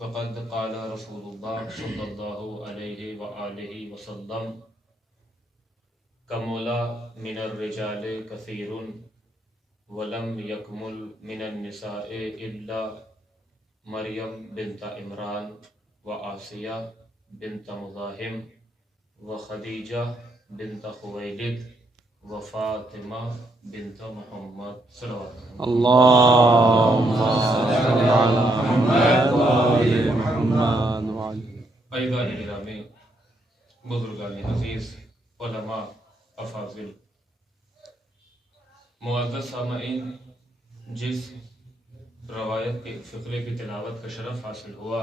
فقد قال رسول الله صلی اللہ علیہ وآلہ وسلم کمل من الرجال کثیر ولم یکمل من النساء الا مریم بنت عمران وآسیہ بنت مزاحم وخدیجہ بنت خویلد وفاطمہ بنت محمد صلی اللہ علیہ وسلم۔ اللهم صل على محمد وآل محمد۔ عزیزان گرامی، بزرگان عزیز، علماء افاضل، معزز سامعین، جس روایت کے فقرے کی تلاوت کا شرف حاصل ہوا،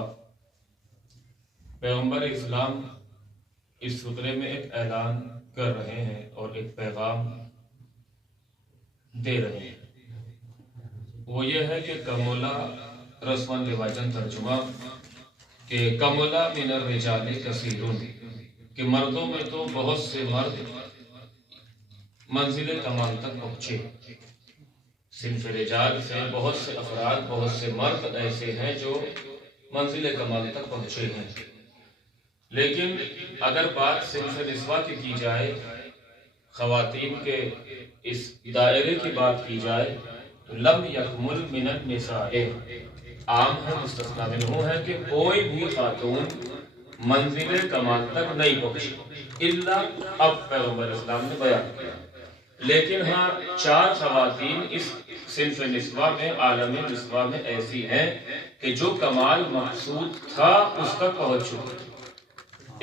پیغمبر اسلام اس فقرے میں ایک اعلان کر رہے ہیں اور ایک پیغام دے رہے ہیں۔ وہ یہ ہے کہ کمولا رسماً رواجاً ترجمہ کہ کمولا من الرجال کثیرون، کہ مردوں میں تو بہت سے مرد منزل کمال تک پہنچے۔ صنف رجال سے بہت سے افراد، بہت سے مرد ایسے ہیں جو منزل کمال تک پہنچے ہیں، لیکن اگر بات صنف نسواء کی جائے، خواتین کے اس دائرے کی بات کی جائے، تو لم یکمل من النساء، عام ہے مستثنی منہ ہے کہ کوئی بھی خاتون منزل کمال تک نہیں پہنچی الا، اب پیغمبر اسلام نے بیان کیا، لیکن ہاں 4 خواتین اس صنف نسواء میں، عالم نسواء میں ایسی ہیں کہ جو کمال مقصود تھا اس تک پہنچ چکی۔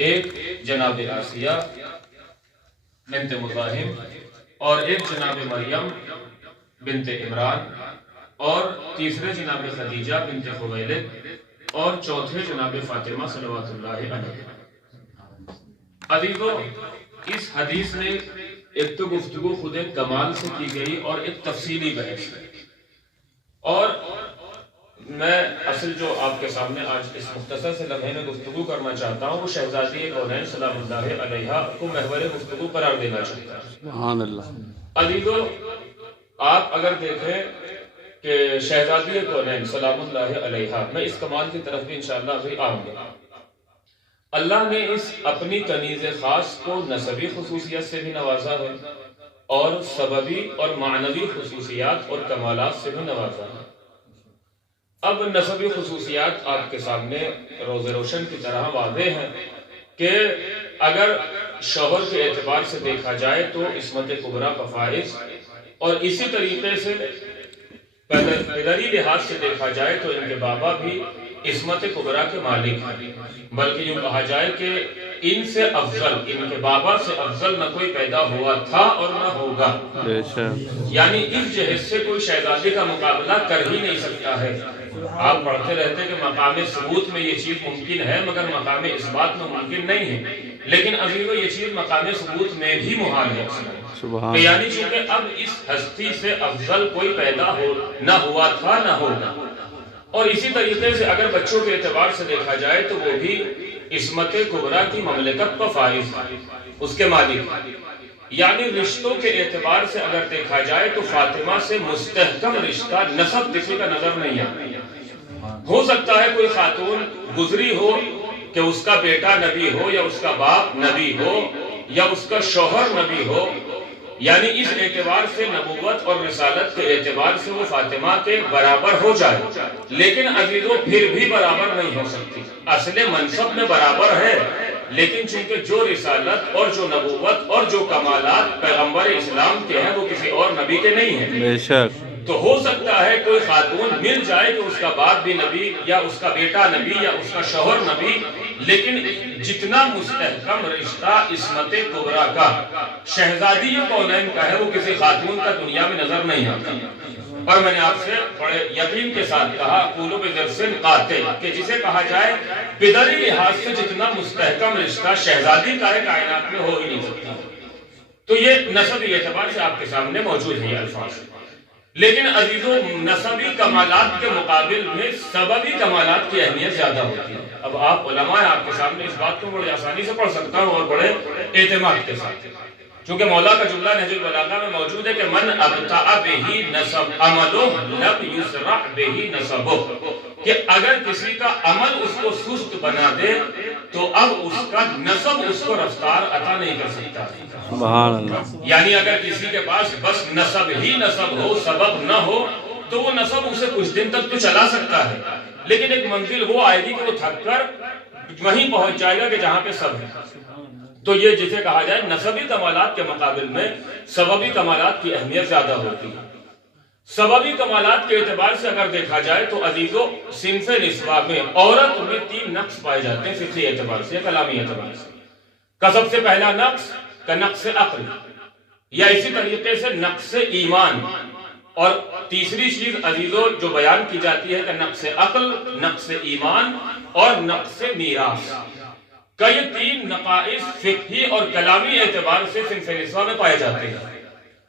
ایک جناب آسیہ بنت مزاحم، اور ایک جناب مریم بنت عمران، اور تیسرے جناب خدیجہ بنت خویلد، اور چوتھے جناب فاطمہ صلوات اللہ علیہ۔ عزیزو، اس حدیث میں ایک تو گفتگو خود کمال سے کی گئی اور ایک تفصیلی بحث ہے، اور میں اصل جو آپ کے سامنے آج اس مختصر سے لمحے میں گفتگو کرنا چاہتا ہوں وہ شہزادی کونین سلام اللہ علیہا کو محور گفتگو قرار دینا چاہتا ہوں۔ سبحان اللہ۔ عزیزو، آپ اگر دیکھیں کہ شہزادی کونین سلام اللہ علیہا، میں اس کمال کی طرف بھی انشاءاللہ ابھی آؤں گا، اللہ نے اس اپنی کنیز خاص کو نسبی خصوصیت سے بھی نوازا ہے اور سببی اور معنوی خصوصیات اور کمالات سے بھی نوازا ہے۔ اب نسبی خصوصیات آپ کے سامنے روز روشن کی طرح واضح ہیں کہ اگر شوہر کے اعتبار سے دیکھا جائے تو عصمت کبریٰ کا فائز، اور اسی طریقے سے پدری لحاظ سے دیکھا جائے تو ان کے بابا بھی عصمت کبریٰ کے مالک ہیں، بلکہ یوں کہا جائے کہ ان سے افضل، ان کے بابا سے افضل نہ کوئی پیدا ہوا تھا اور نہ ہوگا، یعنی اس جہیز سے کوئی شہزادی کا مقابلہ کر ہی نہیں سکتا ہے۔ آپ پڑھتے رہتے ہیں کہ مقام ثبوت میں یہ چیز ممکن ہے مگر مقام اثبات میں ممکن نہیں ہے، لیکن عزیزو یہ چیز مقام ثبوت میں بھی محال ہے، یعنی چونکہ اب اس ہستی سے افضل کوئی پیدا نہ ہوا تھا نہ ہوگا۔ اور اسی طریقے سے اگر بچوں کے اعتبار سے دیکھا جائے تو وہ بھی عصمت کبریٰ کی مملکت کا فائز، اس کے مالک، یعنی رشتوں کے اعتبار سے اگر دیکھا جائے تو فاطمہ سے مستحکم رشتہ نسب کسی کا نظر نہیں آتا۔ ہو سکتا ہے کوئی خاتون گزری ہو کہ اس کا بیٹا نبی ہو یا اس کا باپ نبی ہو یا اس کا شوہر نبی ہو، یعنی اس اعتبار سے نبوت اور رسالت کے اعتبار سے وہ فاطمہ کے برابر ہو جائے، لیکن عزیزو پھر بھی برابر نہیں ہو سکتی۔ اصل منصب میں برابر ہے، لیکن چونکہ جو رسالت اور جو نبوت اور جو کمالات پیغمبر اسلام کے ہیں وہ کسی اور نبی کے نہیں ہیں۔ بے شک۔ تو ہو سکتا ہے کوئی خاتون مل جائے کہ اس کا باپ بھی نبی یا اس کا بیٹا نبی یا اس کا شوہر نبی، لیکن جتنا مستحکم رشتہ عصمت کبریٰ کا، شہزادی کونین کا ہے، وہ کسی خاتون کا دنیا میں نظر نہیں آتا۔ اور میں نے آپ سے بڑے یقین کے ساتھ کہا قولوا بذرس قاطع، کہ جسے کہا جائے پدری لحاظ سے جتنا مستحکم رشتہ شہزادی کا ہے کائنات میں ہو ہی نہیں سکتا۔ تو یہ نسبی اعتبار سے آپ کے سامنے موجود ہے یہ الفاظ، لیکن عزیزو نسبی کمالات کے مقابل میں سببی کمالات کی اہمیت زیادہ ہوتی ہے۔ اب آپ علماء ہیں، آپ کے سامنے اس بات کو بڑی آسانی سے پڑھ سکتا ہوں اور بڑے اعتماد کے ساتھ چونکہ مولا کا جملہ نہج البلاغہ میں موجود ہے کہ من ابتع بہی نسب عملو لم یسرع بہی نسبو، کہ اگر کسی کا عمل اس کو سست بنا دے تو اب اس کا نسب اس کو رفتار عطا نہیں کر سکتا۔ سبحان اللہ۔ یعنی اگر کسی کے پاس بس نسب ہی نسب ہو، سبب نہ ہو، تو وہ نسب اسے کچھ دن تک تو چلا سکتا ہے، لیکن ایک منزل وہ آئے گی کہ وہ تھک کر وہیں پہنچ جائے گا کہ جہاں پہ سب ہے۔ تو یہ جسے کہا جائے نسبی کمالات کے مقابل میں سببی کمالات کی اہمیت زیادہ ہوتی ہے۔ سببی کمالات کے اعتبار سے اگر دیکھا جائے تو عزیزو صنف نسواء میں عورت میں 3 نقص پائے جاتے ہیں فقہی اعتبار سے، کلامی اعتبار سے۔ کا سب سے پہلا نقص کا نقص عقل، یا اسی طریقے سے نقص ایمان، اور تیسری چیز عزیزو جو بیان کی جاتی ہے کہ نقص عقل، نقص ایمان اور نقص میراث کا یہ 3 نقائص فقہی اور کلامی اعتبار سے صنف نسواء میں پائے جاتے ہیں۔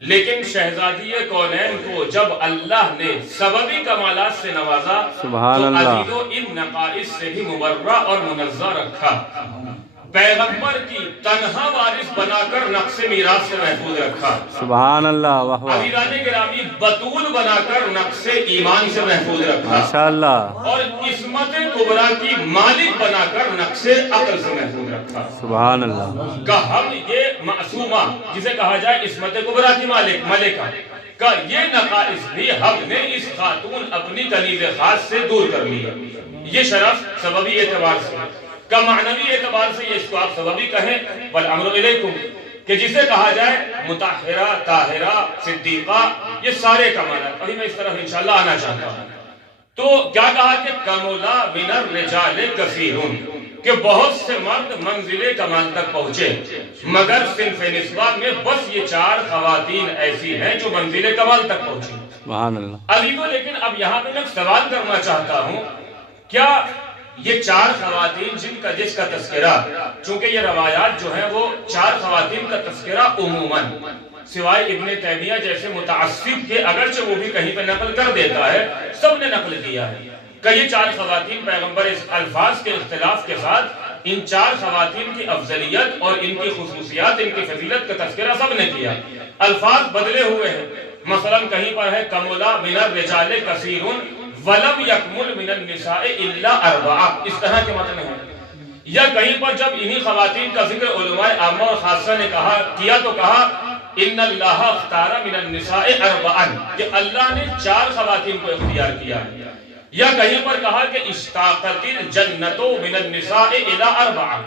لیکن شہزادی کونین کو جب اللہ نے سببی کمالات سے نوازا تو عزیزو ان نقائص سے بھی مبرہ اور منزہ رکھا، پیغمبر کی تنہا وارث بنا کر نقص میراث سے محفوظ رکھا، سبحان اللہ، واہ واہ، عزیزان گرامی بطول بنا کر نقص ایمان سے محفوظ رکھا، ماشاءاللہ، اور عصمت کبریٰ کی مالک بنا کر نقص عقل سے محفوظ رکھا۔ سبحان اللہ۔ کہ ہم یہ معصومہ جسے کہا جائے عصمت کبریٰ کی ملکہ کا یہ نقائص بھی ہم نے اس خاتون اپنی کنیز خاص سے دور کر لیا۔ یہ شرف سببی اعتبار سے، کا معنوی اعتبار سے یہ اس کو آپ سببی کہیں، والامر الیکم، کہ جسے کہا جائے مطہرہ، طاہرہ، صدیقہ، یہ سارے کمالات، ابھی میں اس طرف انشاءاللہ آنا چاہتا ہوں۔ تو کیا کہا کہ کمولا من الرجال کثیرون، کہ بہت سے مرد منزل کمال تک پہنچے، مگر صنف نسواء میں بس یہ 4 خواتین ایسی ہیں جو منزل کمال تک پہنچی۔ سبحان اللہ۔ عزیزو لیکن اب یہاں پہ میں سوال کرنا چاہتا ہوں، کیا یہ 4 خواتین جس کا تذکرہ، چونکہ یہ روایات جو ہیں وہ 4 خواتین کا تذکرہ عموماً سوائے ابن تیمیہ جیسے متعصب کے اگرچہ وہ بھی کہیں پہ نقل کر دیتا ہے، سب نے نقل کیا ہے کہ یہ 4 خواتین پیغمبر اس الفاظ کے اختلاف کے ساتھ ان 4 خواتین کی افضلیت اور ان کی خصوصیات، ان کی فضیلت کا تذکرہ سب نے کیا، الفاظ بدلے ہوئے ہیں۔ مثلا کہیں پر ہے کملا من الرجال کثیرون ولم یکمل من النساء الا 4، اس طرح کے متن ہیں۔ یا کہیں پر جب انہی خواتین کا ذکر علماء عامہ اور خاصہ نے کیا تو کہا ان اللہ اختار من النساء 4، کہ اللہ نے 4 خواتین کو اختیار کیا۔ یا کہیں پر کہا کہ اشتاقت الجنت من النساء الى 4،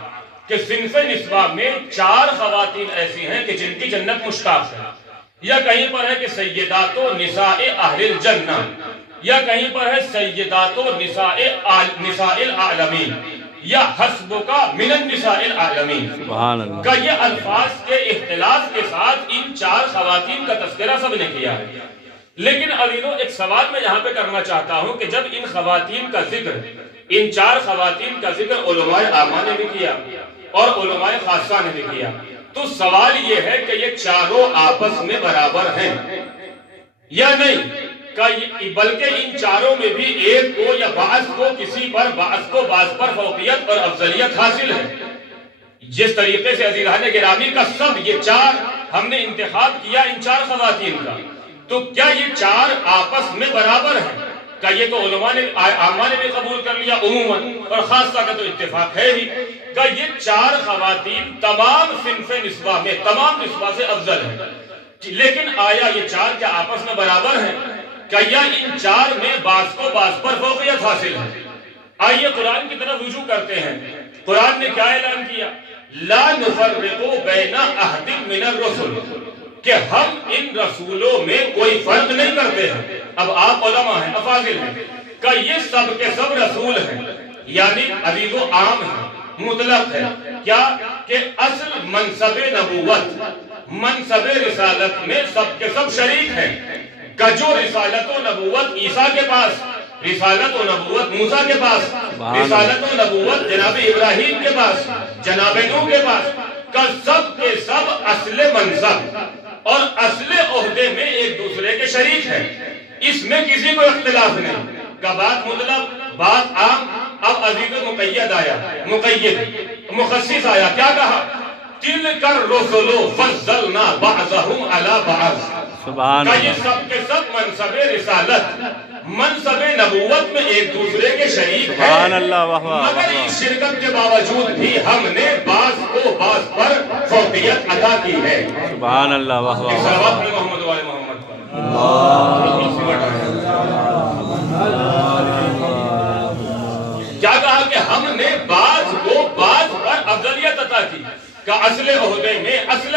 کہ صنف نسواء میں 4 خواتین ایسی ہیں کہ جن کی جنت مشتاق ہے۔ یا کہیں پر ہے کہ سیدات و نساء اہل الجنہ، یا کہیں پر ہے سیدات و نساء العالمین، یا حسبک من النساء العالمین۔ سبحان اللہ۔ کہ یہ الفاظ کے اختلاف کے ساتھ ان 4 خواتین کا تذکرہ سب نے کیا ہے۔ لیکن عزیزو ایک سوال میں یہاں پہ کرنا چاہتا ہوں کہ جب ان خواتین کا ذکر، ان 4 خواتین کا ذکر علماء عامہ نے بھی کیا اور علماء خاصہ نے بھی کیا، تو سوال یہ ہے کہ یہ چاروں آپس میں برابر ہیں یا نہیں، بلکہ ان چاروں میں بھی ایک کو یا بعض کو کسی پر، بعض کو بعض پر فوقیت اور افضلیت حاصل ہے۔ جس طریقے سے عزیزان گرامی کا سب یہ 4 ہم نے انتخاب کیا ان 4 خواتین کا، تو کیا یہ 4 آپس میں برابر ہیں؟ کہ یہ تو علماء نے عامہ نے بھی قبول کر لیا عموماً، اور خاصہ کا تو اتفاق ہے ہی کہ یہ 4 خواتین تمام صنف نسواء میں، تمام نسواء سے افضل ہیں۔ لیکن آیا یہ 4 کیا آپس میں برابر ہیں؟ کہ یا ان 4 میں بعض کو بعض پر فوقیت حاصل ہے؟ آئیے قرآن کی طرف رجوع کرتے ہیں۔ قرآن نے کیا اعلان کیا؟ لا نفرق بین احد من الرسل، کہ ہم ان رسولوں میں کوئی فرق نہیں کرتے ہیں۔ اب آپ علماء ہیں، افاضل ہیں، کہ یہ سب کے سب رسول ہیں، یعنی عزیز و عام ہے، مطلق ہے۔ کیا کہ اصل منصب نبوت، منصب رسالت میں سب کے سب شریک ہیں، کہ جو رسالت و نبوت عیسیٰ کے پاس، رسالت و نبوت موسیٰ کے پاس، رسالت و نبوت جناب ابراہیم کے پاس، جناب نوح کے پاس، کہ سب کے سب اصل منصب اور اصل عہدے میں ایک دوسرے کے شریک ہیں، اس میں کسی کو اختلاف نہیں۔ کہ بات مطلق، بات عام۔ اب عزیز مقید آیا، مقید مخصص آیا، کیا کہا؟ تلک الرسل فضلنا بعضهم علی بعض، سبحان کہ یہ اللہ، سب کے سب منصب رسالت، منصب نبوت میں ایک دوسرے کے شریک ہیں، سبحان اللہ، واہ واہ مگر واہ اس شرکت کے باوجود بھی ہم نے بعض کو بعض پر فوقیت عطا کی ہے۔ سبحان اللہ، واہ واہ ایک واہ، صلوات پڑھیں محمد و آل محمد پر۔ کیا کہا کہ ہم نے بعض کو بعض پر افضلیت عطا کی، کہ اصل عہدے میں اصل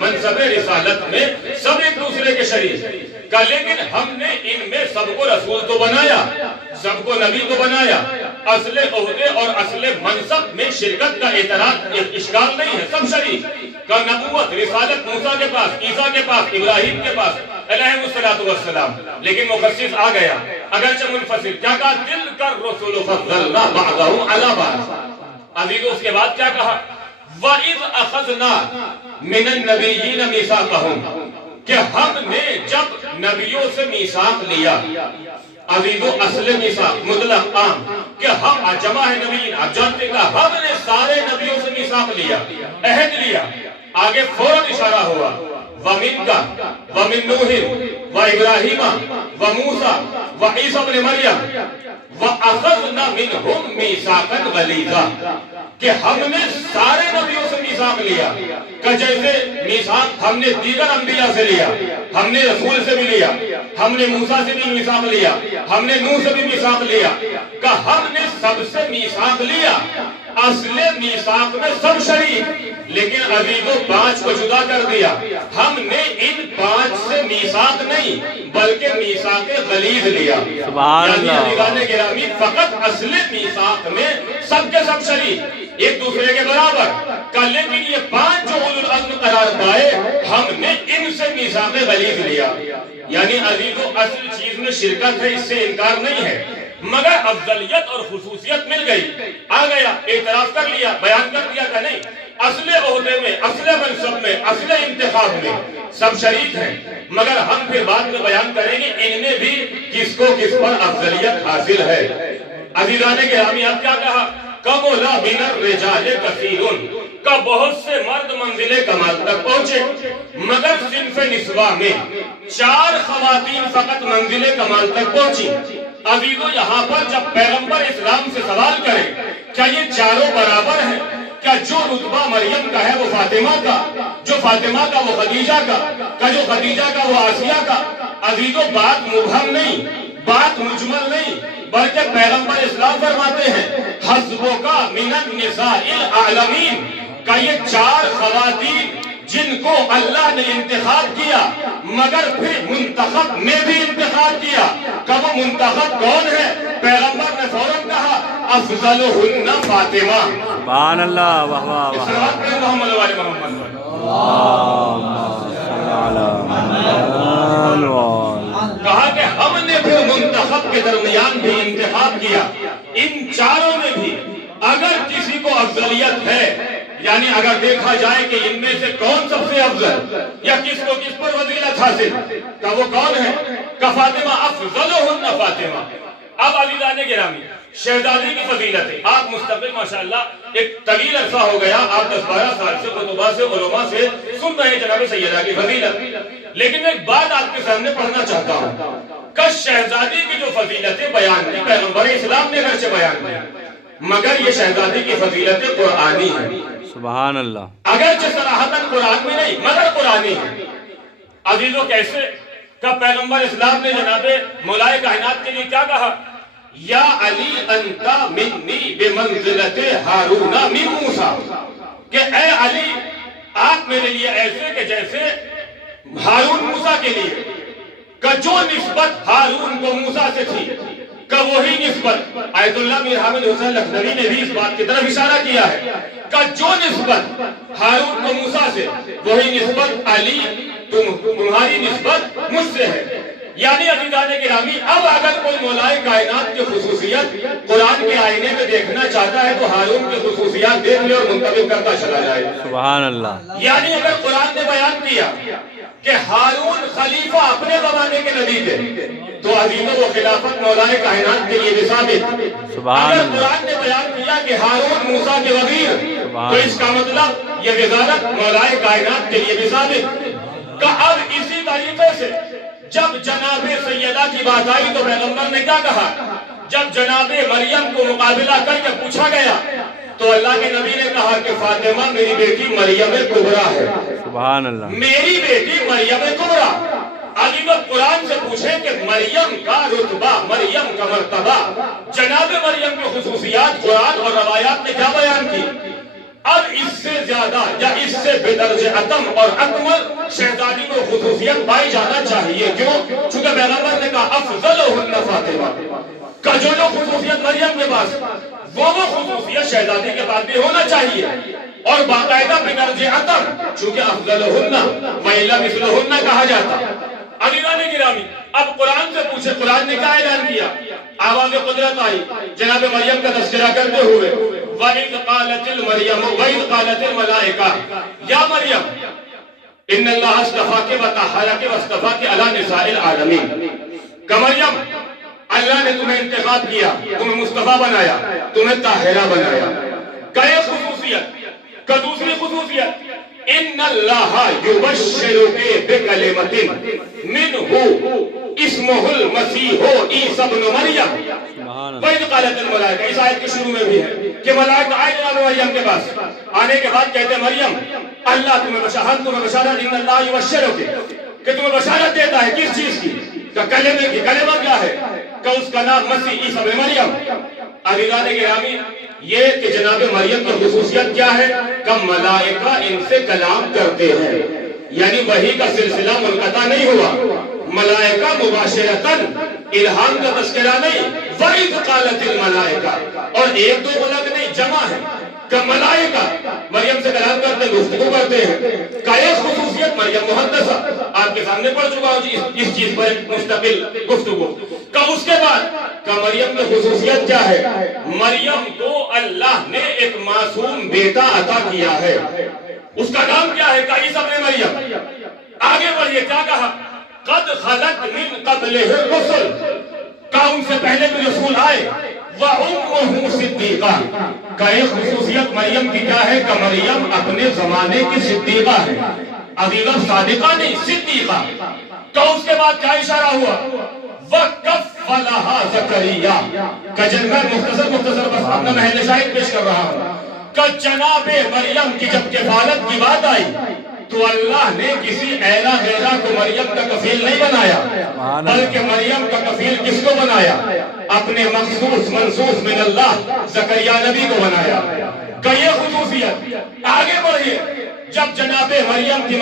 منصب رسالت میں سب ایک دوسرے کے شریک، کہ لیکن ہم نے ان میں سب کو رسول تو بنایا، سب کو نبی تو بنایا، اصل عہدے اور اصل منصب میں شرکت کا اعتراض اشکال نہیں ہے، سب شریک، کہ نبوت رسالت موسیٰ کے پاس، عیسیٰ کے پاس، ابراہیم کے پاس علیہ السلام، لیکن مخصص آ گیا اگرچہ منفصل، کیا کہا تلک الرسل فضلنا بعضهم علی بعض۔ عزیزو اس کے بعد کیا کہا وَإِذْ أَخَذْنَا مِنَ النَّبِيِّينَ مِيثَاقَهُمْ، کہ ہم نے جب نبیوں سے میثاق لیا، عزیزو اصل میثاق مطلق عام، کہ ہم جمع ہے نبیین، آپ جانتے کہ ہم نے سارے نبیوں سے میثاق لیا، عہد لیا، آگے فوراً اشارہ ہوا وَمِنْكَ وَمِنْ نُوحٍ وَإِبْرَاهِيمَ وَمُوسَى وَعِيسَى ابْنِ مَرْيَمَ وَأَخَذْنَا مِنْهُمْ مِيثَاقًا غَلِيظًا، کہ ہم نے سارے نبیوں سے میثاق لیا، کہ جیسے میثاق ہم نے دیگر انبیاء سے لیا، ہم نے رسول سے بھی لیا، ہم نے موسیٰ سے بھی میثاق لیا، ہم نے نوح سے بھی میثاق لیا، کہ ہم نے سب سے میثاق لیا، اصل میثاق میں سب شریک، لیکن عزیزو 5 کو جدا کر دیا، ہم نے ان 5 سے میثاق نہیں بلکہ میثاق غلیظ لیا، سبحان یعنی اللہ، عزیزان گرامی فقط اصل میثاق میں سب کے سب شریک ایک دوسرے کے برابر، کہ لیکن یہ 5 جو اولو العزم قرار پائے ہم نے ان سے میثاق غلیظ لیا، یعنی عزیزو اصل چیز میں شرکت ہے، اس سے انکار نہیں ہے، مگر افضلیت اور خصوصیت مل گئی، آ گیا اعتراف کر لیا، بیان کر دیا کہ نہیں اصل عہدے میں، اصل منصب میں، اصل انتخاب میں سب شریک ہیں، مگر ہم پھر بعد میں بیان کریں گے ان میں بھی کس کو کس پر افضلیت حاصل ہے۔ عزیزان گرامی اب کیا کہا کَمُلَ مِنَ الرِّجَالِ كَثِيرٌ، کہ بہت سے مرد منزل کمال تک پہنچے، مگر صنف نسواء میں 4 خواتین فقط منزل کمال تک پہنچی۔ عزیزو یہاں پر جب پیغمبر اسلام سے سوال کریں کیا یہ چاروں برابر ہیں، کیا جو رتبہ مریم کا ہے وہ فاطمہ کا، جو فاطمہ کا وہ خدیجہ کا جو خدیجہ کا وہ آسیہ کا، عزیزو بات مبہم نہیں، بات مجمل نہیں، بلکہ پیغمبر اسلام فرماتے ہیں حسبک من النساء العالمین، کہ یہ 4 خواتین جن کو اللہ نے انتخاب کیا مگر پھر منتخب میں بھی انتخاب کیا، کہ وہ منتخب کون ہے؟ پیغمبر نے فوراً کہا افضلہن فاطمہ۔ سبحان اللہ، واہ واہ واہ، صلوات پڑھیں محمد و آل محمد پر۔ کہا کہ ہم نے پھر منتخب کے درمیان بھی انتخاب کیا، ان 4 میں بھی اگر کسی کو افضلیت ہے، یعنی اگر دیکھا جائے کہ ان میں سے کون سب سے افضل یا کس کو کس پر فضیلت حاصل، کہ وہ کون ہے؟ کہ فاطمہ افضلہن فاطمہ۔ اب عزیزان گرامی شہزادی کی فضیلت ہے، آپ مستقل ماشاءاللہ ایک طویل عرصہ ہو گیا آپ 10-12 سال سے خطبہ سے علماء سے سن رہے ہیں جناب سیدہ کی فضیلت، لیکن میں ایک بات آپ کے سامنے پڑھنا چاہتا ہوں کہ شہزادی کی جو فضیلتیں بیان کی پیغمبر اسلام نے گھر سے بیان کی، مگر یہ شہزادی کی فضیلتیں قرآنی ہیں، سبحان اللہ، اگرچہ صراحتاً قرآن میں نہیں مگر قرآنی ہے۔ عزیزو کیسے؟ کہ پیغمبر اسلام نے جناب مولائے کائنات کے لیے کیا کہا یا علی انت منی بمنزلت ہارون من موسیٰ، کہ اے علی آپ میرے لیے ایسے کہ جیسے ہارون موسیٰ کے لیے، کہ جو نسبت ہارون کو موسیٰ سے تھی کہ وہی نسبت آیت اللہ میر حامد حسین لکھنوی نے بھی اس بات کی طرف اشارہ کیا ہے کہ جو نسبت ہارون کو موسیٰ سے وہی نسبت علی تمہاری نسبت مجھ سے ہے۔ یعنی عزیزان گرامی اب اگر کوئی مولائے کائنات کی خصوصیت قرآن کے آئینے میں دیکھنا چاہتا ہے تو ہارون کی خصوصیات دیکھ لے اور منتخب کرتا چلا جائے۔ سبحان اللہ، یعنی اگر قرآن نے بیان کیا کہ ہارون خلیفہ اپنے زمانے کے نبی تھے تو عزیزوں وہ خلافت مولائے کائنات کے لیے بھی ثابت۔ سبحان اگر اللہ، قرآن نے بیان کیا کہ ہارون موسیٰ کے وزیر تو اس کا مطلب یہ وزارت مولائے کائنات کے لیے بھی ثابت کہ اب اسی طریقے سے جب جناب سیدہ کی بات آئی تو پیغمبر نے کیا کہا؟ جب جناب مریم کو مقابلہ کر کے پوچھا گیا تو اللہ کے نبی نے کہا کہ فاطمہ میری بیٹی مریم کبریٰ ہے، سبحان اللہ، میری بیٹی مریم کبریٰ۔ ابھی وہ قرآن سے پوچھیں کہ مریم کا رتبہ، مریم کا مرتبہ، جناب مریم کی خصوصیات قرآن اور روایات نے کیا بیان کی؟ اب اس سے زیادہ یا اس سے بدرجہ اتم اور اکمل شہزادی کو خصوصیت پائی جانا چاہیے۔ کیوں؟ چونکہ پیغمبر نے کہا افضلہن فاطمہ، کہ جو خصوصیت مریم کے پاس وہ خصوصیت شہزادی کے پاس بھی ہونا چاہیے، اور باقاعدہ بدرجہ اتم، چونکہ افضلہن وإلا مثلہن کہا جاتا۔ عزیزان گرامی، اب قرآن سے پوچھے، قرآن نے کیا اعلان کیا؟ آواز قدرت آئی جناب مریم کا تذکرہ کرتے ہوئے، وَإِذْ قَالَتِ الْمَلَائِكَةُ یا مریم ان اللہ اصطفاک وطہرک واصطفاک علی نساء العالمین، کہ مریم اللہ نے تمہیں انتخاب کیا، تمہیں مصطفیٰ بنایا، تمہیں طاہرہ بنایا۔ کہ ایک خصوصیت، کہ دوسری خصوصیت، ان اللہ یبشرک بکلمۃ منہ اسمہ المسیح عیسی ابن مریم۔ وَإِذْ قَالَتِ الْمَلَائِكَةُ، اس آیت کے شروع میں بھی ہے کہ ملائکہ آئے جناب مریم کے پاس، آنے کے بعد کہتے ہیں مریم اللہ تمہیں بشارت، ان اللہ یبشرک، کہ تمہیں بشارت دیتا ہے کس چیز کی؟ کہ کلمے کی۔ کلمہ کیا ہے؟ کہ اس کا نام مسیح عیسی ابن مریم۔ عزیزان گرامی، یہ کہ جناب مریم کی خصوصیت کیا ہے؟ کہ ملائکہ ان سے کلام کرتے ہیں، یعنی وحی کا سلسلہ منقطع نہیں ہوا، ملائکہ مباشرتاً، الہام کا تذکرہ نہیں۔ وَإِذْ قَالَتِ الْمَلَائِكَةُ، اور ایک دو ملک نہیں، جمع ہے کہ ملائکہ مریم سے کلام کرتے ہیں، گفتگو کرتے ہیں۔ کہ ایک خصوصیت مریم محدثہ، آپ کے سامنے پڑھ چکا ہوں اس چیز پر ایک مستقل گفتگو۔ کہ اس کے بعد کہ مریم کی خصوصیت کیا ہے؟ مریم کو اللہ نے ایک معصوم بیٹا عطا کیا ہے، اس کا نام کیا ہے؟ کہ عیسی ابن مریم۔ آگے بڑھئے، کیا کہا؟ قد خلت من قبلہ الرسل، کہ ان سے پہلے بھی رسول آئے، وَأُمُّهُ صِدِّيقَةٌ، کہ ایک خصوصیت مریم کی کیا ہے؟ کہ مریم اپنے زمانے کی صدیقہ ہے، عزیزہ صادقہ نہیں، صدیقہ۔ تو اس کے بعد کیا اشارہ ہوا؟ وَكَفَّلَهَا زَكَرِيَّا، کہ جن میں مختصر بس اپنا محل شاہد پیش کر رہا ہوں، کہ جناب مریم کی جب کفالت کی بات آئی تو اللہ نے کسی اعلیٰ غیرہ کو مریم کا کفیل نہیں بنایا، بلکہ مریم کا کفیل کس کو بنایا؟ اپنے مخصوص منصوص من اللہ زکریا نبی کو بنایا۔ کہ یہ خصوصیت۔ آگے بڑھئے، جب جناب مریم کی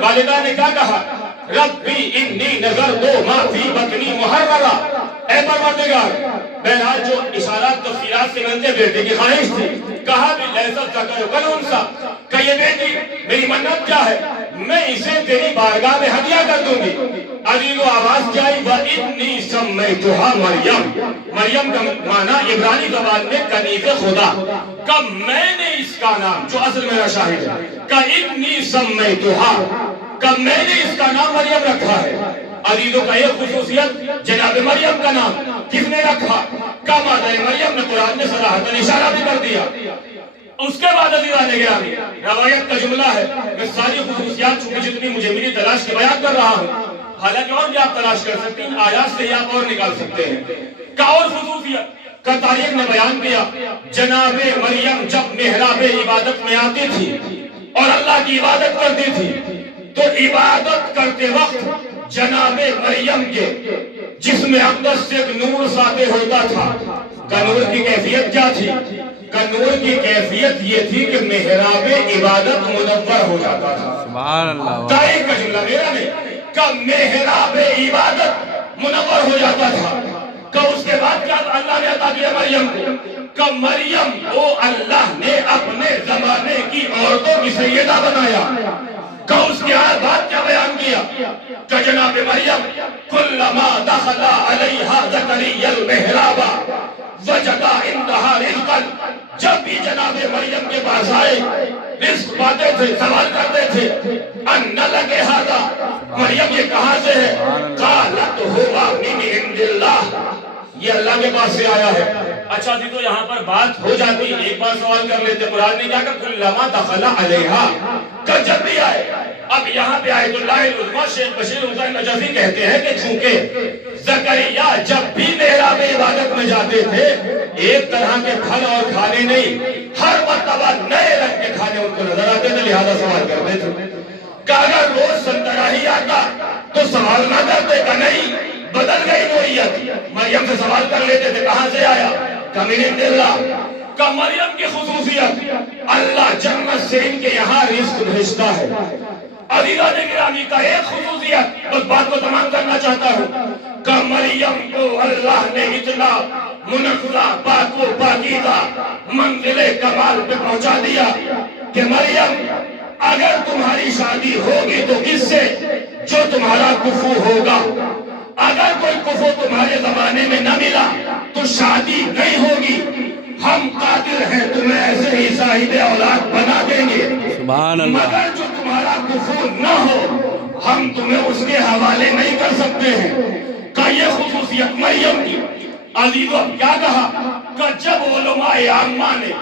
والدہ نے کیا کہا؟ ربی انی نظرت ما فی بطنی محررہ، اے پروردگار، بہرحال جو اشارات تفسیرات سے ننجے بیٹے کی خواہش تھی، کہا بھی لیست ذکر کالانثیٰ، کہ یہ بیٹی میری منت کیا ہے؟ میں اسے تیری بارگاہ میں ہدیہ کر دوں گی۔ عزیز و آواز کیا آئی؟ وَإِنِّي سَمَّيْتُهَا مریم، مریم کا معنی عبرانی زبان میں کنیز خدا، کہ میں نے اس کا نام، جو اصل میرا شاہد ہے، کہ اِنِّي سَمَّيْتُهَا، کہ میں نے اس کا نام مریم رکھا ہے۔ عزیزوں کا ایک خصوصیت، جناب مریم کا نام کس نے رکھا؟ کہ مادہ مریم نے قرآن نے صراحتاً اشارہ بھی کر دیا۔ اس کے بعد عزیزان گرامی، روایت کا جملہ ہے، میں ساری خصوصیات چونکہ جتنی مجھے ملی تلاش کے بیان کر رہا ہوں، حالانکہ اور بھی آپ تلاش کر سکتے ہیں، آیات سے آپ اور نکال سکتے ہیں۔ کہ اور خصوصیت کا تاریخ نے بیان کیا، جناب مریم جب محراب عبادت میں آتی تھی اور اللہ کی عبادت کرتی تھی تو عبادت کرتے وقت جناب مریم کے جسم اقدس سے نور ساطع ہوتا تھا۔ کہ نور کی کیفیت کیا تھی؟ کہ نور کی کیفیت یہ تھی کہ محراب عبادت منور ہو جاتا تھا۔ سبحان اللہ، تاریخ کا جملہ میرا نہیں، کہ محراب عبادت منور ہو جاتا تھا۔ کہ اس کے بعد کیا اللہ نے عطا کیا مریم کو؟ کہ مریم کو اللہ نے اپنے زمانے کی عورتوں کی سیدہ بنایا۔ کہ اس کے بعد کیا بیان کیا؟ کہ جناب مریم کلما دخل علیہا زکریا المحراب وجد عندہا رزقا، جب بھی جناب مریم کے پاس آئے رزق پاتے تھے، سوال کرتے تھے، ان لگے ہذا، مریم یہ کہاں سے ہے؟ قالت ہوا من عند اللہ، یہ اللہ کے پاس سے آیا ہے۔ اچھا جی تو یہاں پر بات ہو جاتی ہے، ایک بار سوال کر لیتے، قرآن نے کیا کہا کلما دخل علیہا، کہ جب بھی آئے. اب یہاں پہ آیت اللہ العظمیٰ شیخ بشیر حسین نجفی کہتے ہیں کہ چونکہ زکریا جب بھی محراب عبادت میں جاتے تھے ایک طرح کے پھل اور کھانے نہیں، ہر مرتبہ نئے رنگ کے کھانے ان کو نظر آتے تھے، لہذا سوال کرتے تھے کہ اگر روز سنترا ہی آتا تو سوال نہ کرتے کہ نہیں بدل گئی نوعیت. مریم سے سوال کر لیتے تھے کہاں سے آیا، کہ من عند اللہ. کہ مریم کی خصوصیت اللہ جنت سے ان کے یہاں رزق بھیجتا ہے. عزیزان گرامی کا ایک خصوصیت، بس بات کو تمام کرنا چاہتا ہوں، کہ مریم کو اللہ نے اتنا منزہ پاک و پاکیزہ منزل کمال پہ پہنچا دیا کہ مریم اگر تمہاری شادی ہوگی تو کس سے، جو تمہارا کفو ہوگا. اگر کوئی کفو تمہارے زمانے میں نہ ملا تو شادی نہیں ہوگی. ہم قادر ہیں تمہیں ایسے ہی صاحب اولاد بنا دیں گے، سبحان اللہ. مگر جو تمہارا کفو نہ ہو ہم تمہیں اس کے حوالے نہیں کر سکتے ہیں. کہ یہ خصوصیت مریم کی. عزیزوں کیا کہا کہ جب علماء عامہ نے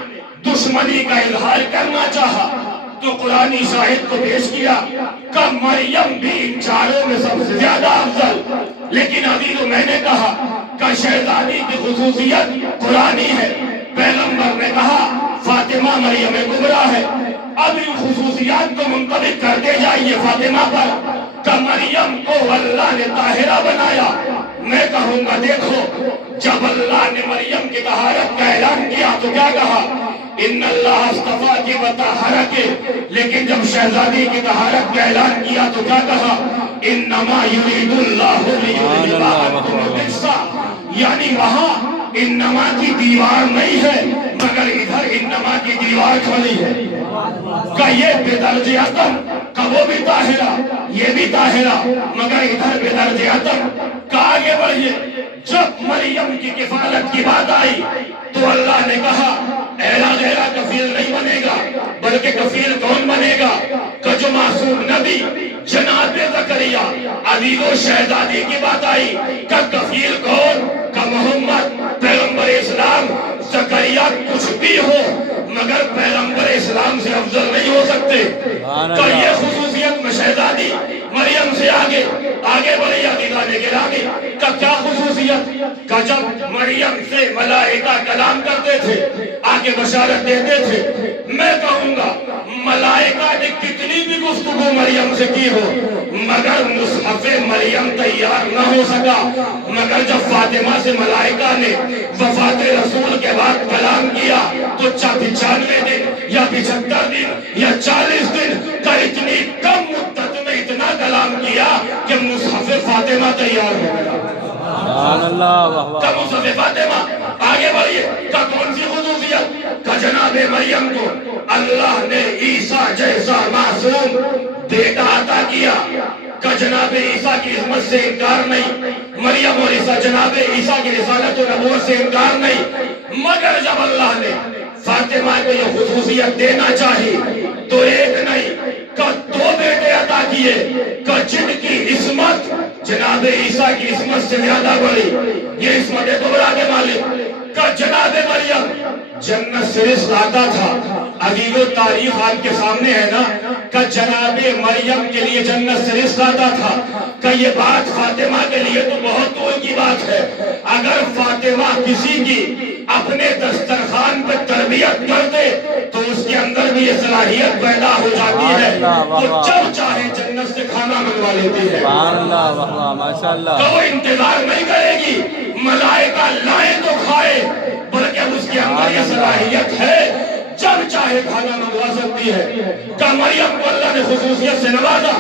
دشمنی کا اظہار کرنا چاہا تو قرآنی شاہد کو پیش کیا کہ مریم بھی ان چاروں میں سب سے زیادہ افضل. لیکن عزیزوں میں نے کہا کہ شہزادی کی خصوصیت قرآنی ہے. پیغمبر نے کہا فاطمہ مریم کبریٰ ہے. اب ان خصوصیات کو منطبق کرتے جائیے فاطمہ پر کہ مریم کو اللہ نے طاہرہ بنایا. میں کہوں گا دیکھو جب اللہ نے مریم کی طہارت کا اعلان کیا تو کیا کہا ان اللہ اصطفاکی و طہرک. لیکن جب شہزادی کی طہارت کا اعلان کیا تو کیا کہا انما یرید اللہ لیذہب عنکم الرجس. یعنی وہاں انما کی دیوار نہیں ہے مگر ادھر انما کی دیوار کھڑی ہے. کہ یہ بے درج عتم، کہ وہ بھی طاہرہ یہ بھی طاہرہ مگر ادھر بے درج عتم. کہ آگے بڑھئے جب مریم کی کفالت کی بات آئی تو اللہ نے کہا ایرا غیرہ کفیل نہیں بنے گا بلکہ کفیل کون بنے گا کہ جو معصوم نبی جناب زکریا. عزیز و شہزادی کی بات آئی کہ کفیل کون، کہ محمد پیغمبر اسلام. زکریا کچھ بھی ہو مگر پیغمبر اسلام سے افضل نہیں ہو سکتے. کہ یہ خصوصیت میں شہزادی مریم سے آگے بڑھی. عزیزان گرامی کا کیا خصوصیت کہ جب مریم سے ملائکہ کلام کرتے تھے آگے بشارت دیتے تھے. میں کہوں گا ملائکہ نے کتنی بھی گفتگو مریم سے کی ہو مگر مصحف مریم تیار نہ ہو سکا. مگر جب فاطمہ سے ملائکہ نے وفات رسول کے بعد کلام کیا تو 95 دن یا 75 دن یا 40 دن کا اتنی کم مدت میں اتنا کلام کیا کہ مصحف فاطمہ تیار ہو گیا. سبحان اللہ. کہ مصحف فاطمہ. آگے بڑھئے کہ کون سی خصوصیت کہ جناب مریم کو اللہ نے عیسیٰ جیسا معصوم بیٹا عطا کیا. کہ جناب عیسیٰ کی عظمت سے انکار نہیں، مریم اور عیسیٰ جناب عیسیٰ کی رسالت و نبوت سے انکار نہیں. مگر جب اللہ نے فاطمہ کو یہ خصوصیت دینا چاہی تو ایک نہیں کہ 2 بیٹے عطا کیے کہ جن کی عصمت جناب عیسیٰ کی عصمت سے زیادہ بڑی. یہ عصمت کبریٰ کے مالک کہ جناب مریم جنت سے رزق آتا تھا. عزیز و تاریخ آپ کے سامنے ہے نا کہ جناب مریم کے لیے جنت سے رزق آتا تھا. کہ یہ بات فاطمہ کے لیے تو بہت دور کی بات ہے. اگر فاطمہ کسی کی اپنے دسترخوان پہ تربیت کرتے تو اس کے اندر بھی یہ صلاحیت پیدا ہو جاتی ہے، وہ جب چاہے جنت سے کھانا منگوا لیتی ہے. کہ وہ انتظار نہیں کرے گی ملائکہ لائیں تو کھائے، بلکہ اس کے اندر یہ صلاحیت ہے جب چاہے کھانا منگوا سکتی ہے. کہ مریم کو اللہ نے خصوصیت سے نوازا.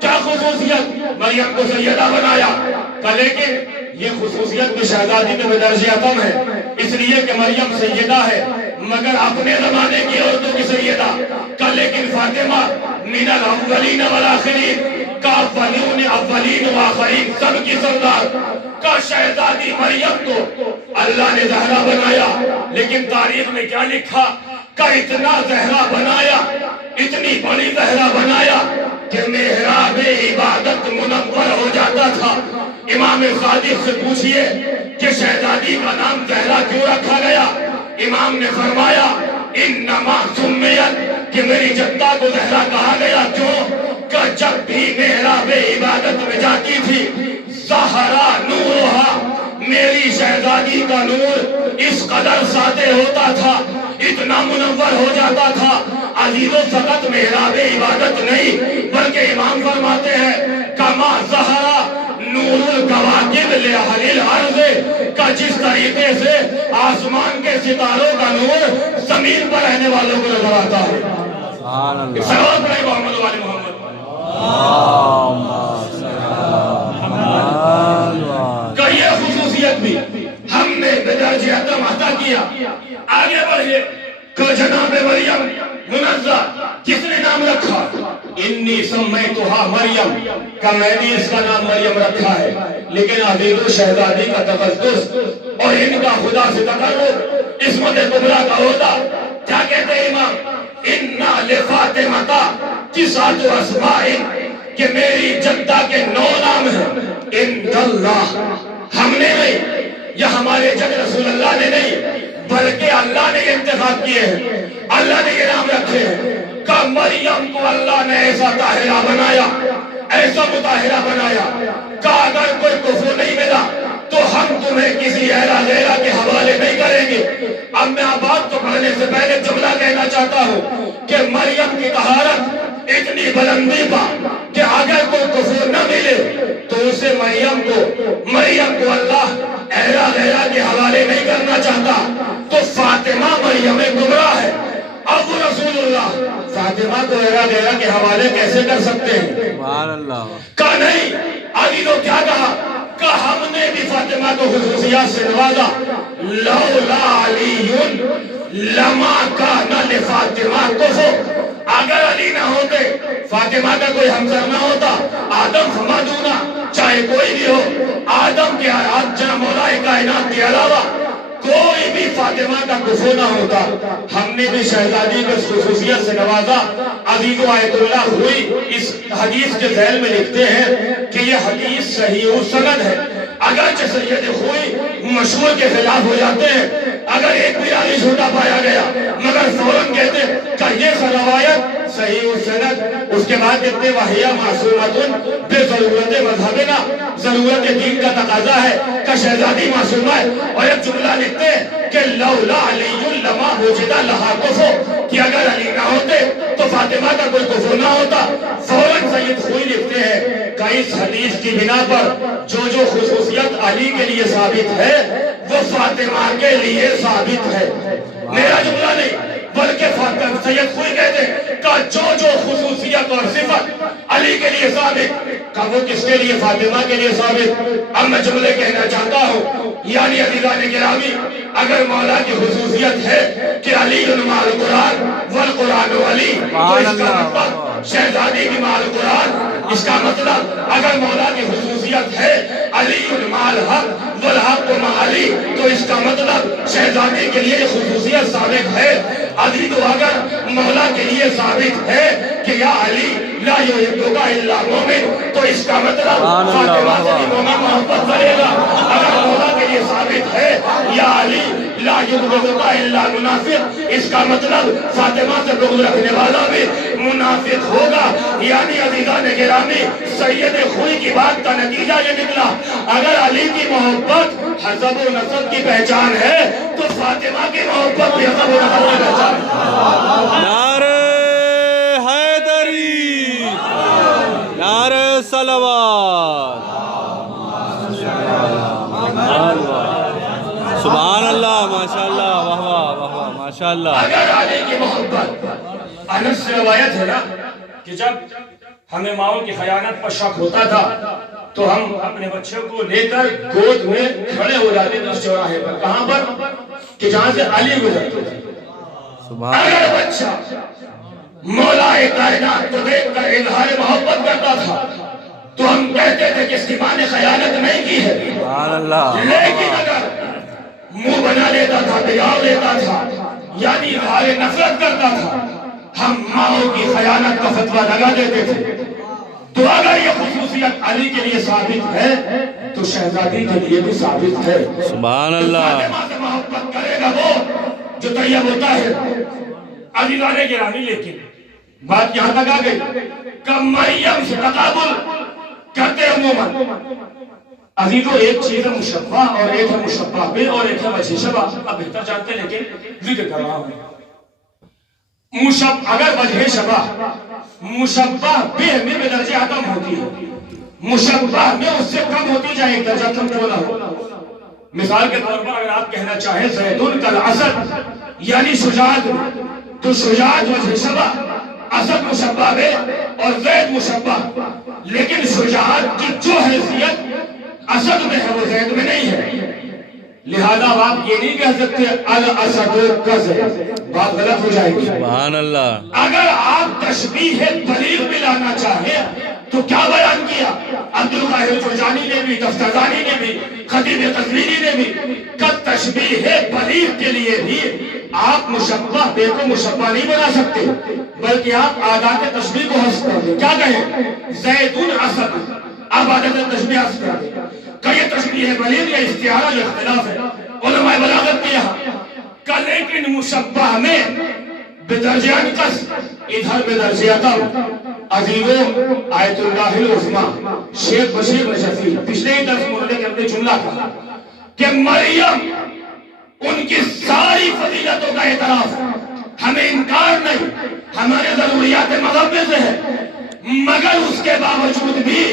کیا خصوصیت؟ مریم کو سیدہ بنایا. کہ لیکن یہ خصوصیت بھی شہزادی میں بدرجہ عتم ہے، اس لیے کہ مریم سیدہ ہے مگر اپنے زمانے کی عورتوں کی سیدہ. کہ لیکن فاطمہ من الاولین والآخرین، کہ اولین و آخرین سب کی سردار. کہ شہزادی مریم کو اللہ نے زہرا بنایا. لیکن تاریخ میں کیا لکھا کہ اتنا زہرا بنایا، اتنی بڑی زہرا بنایا کہ محراب عبادت منور ہو جاتا تھا. امام صادق سے پوچھئے کہ شہزادی کا نام زہرا کیوں رکھا گیا؟ امام نے فرمایا انما سمیت، کہ میری جدہ کو زہرا کہا گیا کیوں؟ کہ جب بھی محراب عبادت میں جاتی تھی زہرا نورہا، میری شہزادی کا نور اس قدر ساطع ہوتا تھا، اتنا منور ہو جاتا تھا۔ عزیزو فقط محراب عبادت نہیں بلکہ امام فرماتے ہیں کما زہرا نور الکواکب لأہل الارض، کا جس طریقے سے آسمان کے ستاروں کا نور زمین پر رہنے والوں کو نظر آتا ہے۔ سبحان اللہ، سلام علیہ محمد وعلی محمد۔ کہ یہ خصوصیت بھی ہم نے بدرجہ اتم عطا کیا۔ آگے بڑھئے کہ جناب مریم منزہ کس نے نام رکھا؟ انی سمیتہا مریم، کہ میں نے اس کا نام مریم رکھا ہے، لیکن عزیز و شہزادی کا تقدس اور ان کا خدا سے تقرب، عصمت کبریٰ کا عہدہ، کیا کہتے ہیں امام؟ انا لفاطمہ تسعۃ اسماء، کہ میری جدہ کے 9 نام ہیں۔ ان اللہ، ہم نے نہیں، یا ہمارے جد رسول اللہ نے نہیں، بلکہ اللہ نے انتخاب کیے ہیں، اللہ نے یہ نام رکھے ہیں۔ کہ مریم کو اللہ نے ایسا طاہرہ بنایا، ایسا مطہرہ بنایا کہ اگر کوئی کفر نہیں ملا تو ہم تمہیں کسی ایرا غیرہ کے حوالے نہیں کریں گے۔ اب میں بات کو پڑھنے سے پہلے جملہ کہنا چاہتا ہوں کہ مریم کی طہارت اتنی بلندی پا کہ اگر کوئی کفر نہ ملے تو اسے مریم کو اللہ ایرا غیرہ کے حوالے نہیں کرنا چاہتا۔ تو فاطمہ مریم کبریٰ ہے، اب رسول اللہ فاطمہ کو ایرا غیرہ کے حوالے کیسے کر سکتے ہیں؟ سبحان اللہ، کہا نہیں، عزیزو کیا کہا؟ کہ ہم نے بھی فاطمہ کو خصوصیات سے نوازا۔ لولا علی لما کان لفاطمہ کفر، اگر علی نہ ہوتے فاطمہ کا کوئی ہمسر نہ ہوتا، آدم فما دونا، چاہے کوئی بھی ہو، آدم کے جناب مولا کائنات کے علاوہ کوئی بھی فاطمہ کا کفر نہ ہوتا۔ ہم نے بھی شہزادی کو اس خصوصیت سے نوازا۔ عزیز و آیت اللہ ہوئی اس حدیث کے ذیل میں لکھتے ہیں کہ یہ حدیث صحیح و سند ہے، اگرچہ سید خوئی مشہور کے خلاف ہو جاتے ہیں، اگر ایک بھی راوی جھوٹا پایا گیا مگر فوراً کہتے کہ یہ روایت صحیح و سند، اس کے بعد کہتے وحیہ معصومتن بے ضرورت مذہبنا، ضرورت دین کا تقاضا ہے کہ شہزادی معصومہ ہے۔ اور ایک جملہ لکھتے ہیں کہ لولا علی لما وجد لہا کفر، کہ اگر علی نہ ہوتے تو فاطمہ کا کوئی کفر نہ ہوتا۔ فوراً سید خوئی لکھتے ہیں کہ اس حدیث کی بنا پر جو خصوصیت علی کے لیے ثابت ہے وہ فاطمہ کے لیے ثابت ہے۔ میرا جملہ نہیں بلکہ سید خوئی کہتے ہیں کہ جو خصوصیت اور صفت علی کے لیے ثابت، کہ وہ کس کے لیے؟ فاطمہ کے لیے ثابت۔ اب میں جملے کہنا چاہتا ہوں، یعنی عزیزان گرامی، اگر مولا کی خصوصیت ہے کہ علی مع القرآن والقرآن علی، تو اس کا مطلب شہزادی بھی مع القرآن، اس کا مطلب اگر مولا کی خصوصیت ہے علی مع الحق والحق مع علی، تو اس کا مطلب شہزادی کے لیے خصوصیت ثابت ہے۔ عزیزو اگر مولا کے لیے ثابت ہے کہ یا علی لا یحبک الا مومن، تو اس کا مطلب فاطمہ سے بھی مومن محبت کرے گا۔ اگر مولا کے لیے ثابت ہے یا علی لا یبغضک الا منافق، اس کا مطلب فاطمہ سے بغض رکھنے والا بھی منافق ہوگا۔ یعنی عزیزان گرامی، سید خوئی کی بات کا نتیجہ یہ نکلا، اگر علی کی محبت حسب و نسب کی پہچان ہے تو فاطمہ کی محبت بھی حسب و نسب کی پہچان ہے۔ نعرہ حیدری، نعرہ صلوات، سبحان اللہ، ماشاءاللہ، واہ واہ واہ واہ، ماشاءاللہ۔ اگر علی کی محبت، انس سے روایت ہے نا کہ جب ہمیں ماؤں کی خیانت پر شک ہوتا تھا تو ہم اپنے بچوں کو لے کر گود میں کھڑے ہو جاتے تھے اس چوراہے پر، کہاں پر؟ کہ جہاں سے علی گزرتے تھے۔ اگر بچہ مولا کائنات کو دیکھ کر اظہار محبت کرتا تھا تو ہم کہتے تھے کہ اس کی ماں نے خیانت نہیں کی ہے۔ سبحان اللہ، لیکن اگر منہ بنا لیتا تھا، بگاڑ لیتا تھا، یعنی اظہار نفرت کرتا تھا، ہم ماؤں کی خیانت کا فتویٰ لگا دیتے تھے۔ تو اگر یہ خصوصیت علی کے لیے ثابت ہے تو شہزادی کے لیے بھی ثابت ہے. سبحان اللہ. فاطمہ سے محبت کرے گا وہ جو طیب ہوتا ہے. عزیزان گرامی لیکن بات یہاں تک آ گئی کہ مریم سے تقابل کرتے عموماً عزیزو ایک چیز ہے مشبہ اور ایک ہے مشبہ بے اور ایک ہے وجہ شبہ. اب بہتر جانتے ہیں لیکن ذکر کر رہا ہوں. اگر وجہ شبہ مشبہ بے میں بدرجہ عدم ہوتی ہے, مشبہ میں اس سے کم ہوتی جائے ایک درجہ کم کیوں نہ ہو. مثال کے طور پر اگر آپ کہنا چاہیں زیدن کالاسد یعنی شجاعت, تو شجاعت وجہ شبہ, اسد مشبہ بے اور زید مشبہ. لیکن شجاعت کی جو حیثیت اسد میں ہے وہ زید میں نہیں ہے. لہذا آپ یہ نہیں کہہ سکتے الاسد کزید, بات غلط ہو جائے گی. سبحان اللہ. اگر آپ تشبیہ بلیغ میں لانا چاہیں تو کیا بیان کیا عبدالقاہر جرجانی نے بھی, تفتازانی نے بھی, خطیب قزوینی نے بھی, کہ تشبیہ بلیغ کے لیے بھی آپ مشبہ بے کو مشبہ نہیں بنا سکتے بلکہ آپ عادات تشبیہ کو حذف کر دیں. کیا کہیں زیدن اسد, آپ عادات تشبیہ حذف کر دیں. کہ یہ تشبیہ بلیغ یا استعارہ یا اختلاف ہے علماء بلاغت کے یہاں. کہ لیکن مشبہ میں بدرجہ انقص ادھر بدرجہ کم. عزیزو آیت اللہ العظمی شیخ بشیر نجفی پچھلے ہی درس میں نے اپنے جملہ کہا کہ مریم ان کی ساری فضیلتوں کا اعتراف, ہمیں انکار نہیں, ہمارے ضروریات مذہب میں سے ہے, مگر اس کے باوجود بھی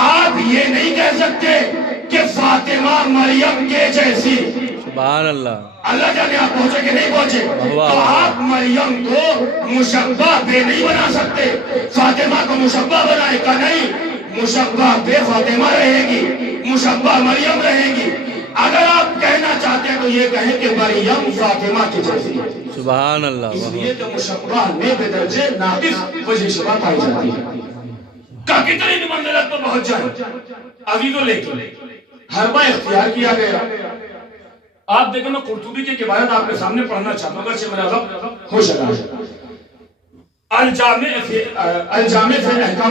آپ یہ نہیں کہہ سکتے کہ فاطمہ مریم کے جیسی. سبحان اللہ. اللہ جانے آپ پہنچے کہ نہیں پہنچے. تو آپ مریم کو مشبہ بے نہیں بنا سکتے, فاطمہ کو مشبہ بنائے کا نہیں, مشبہ بے فاطمہ رہے گی, مشبہ مریم رہے گی. اگر آپ کہنا چاہتے ہیں تو یہ کہیں کہ مریم فاطمہ کی جیسی. سبحان اللہ. اس لیے کہ مشبہ میں بدرجے ناقص وجہ شبہ پائی جاتی ہے. کہ کتنی بھی منزلت پر پہنچ جائیں عزیزو لیکن حربہ اختیار کیا گیا. آپ دیکھیں میں قرطبی کی عبارت آپ کے سامنے پڑھنا چاہتا ہوں اگرچہ میرا وقت ہو چلا ہے. الجامع فی احکام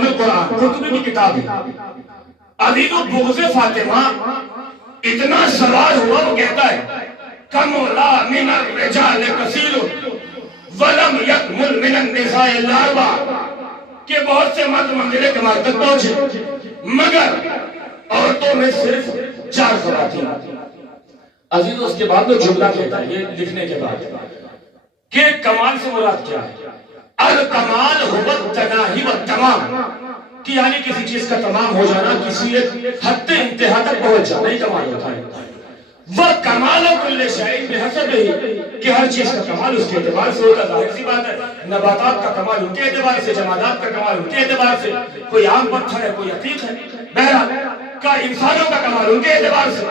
القرآن قرطبی کی کتاب ہے. عزیزو بغض فاطمہ اتنا سوال ہوا, وہ کہتا ہے کمولا من الرجال کثیر ولم یکمل من النساء الاربع, کہ بہت سے مرد منزل کمال تک پہنچے مگر عورتوں میں صرف 4 خواتین. عزیز اس کے بعد وہ جملہ کہتا ہے یہ لکھنے کے بعد کہ کمال سے مراد کیا ہے. الکمال هو التناہی والتمام, کہ یعنی کسی چیز کا تمام ہو جانا, کسی ایک حد انتہا تک پہنچ جانا ہی کمال ہوتا ہے. وہ کمال کل شیء بحسب ہی, کہ ہر چیز کا کمال اس کے اعتبار سے ہوتا. ظاہر سی بات ہے نباتات کا کمال ان کے اعتبار سے, جمادات کا کمال ان کے اعتبار سے, کوئی عام پتھر ہے کوئی عتیق ہے. بہرحال کا انسانوں کا کمال ان کے اعتبار سے,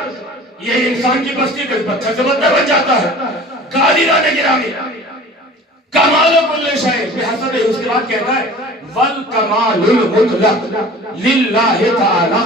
یہ انسان کی بستی کے پتھر سے بدتر بن جاتا ہے. قادران گرامی کمال کل شیء بحسب ہی. اس کے بعد کہتا ہے والکمال المطلق للہ تعالی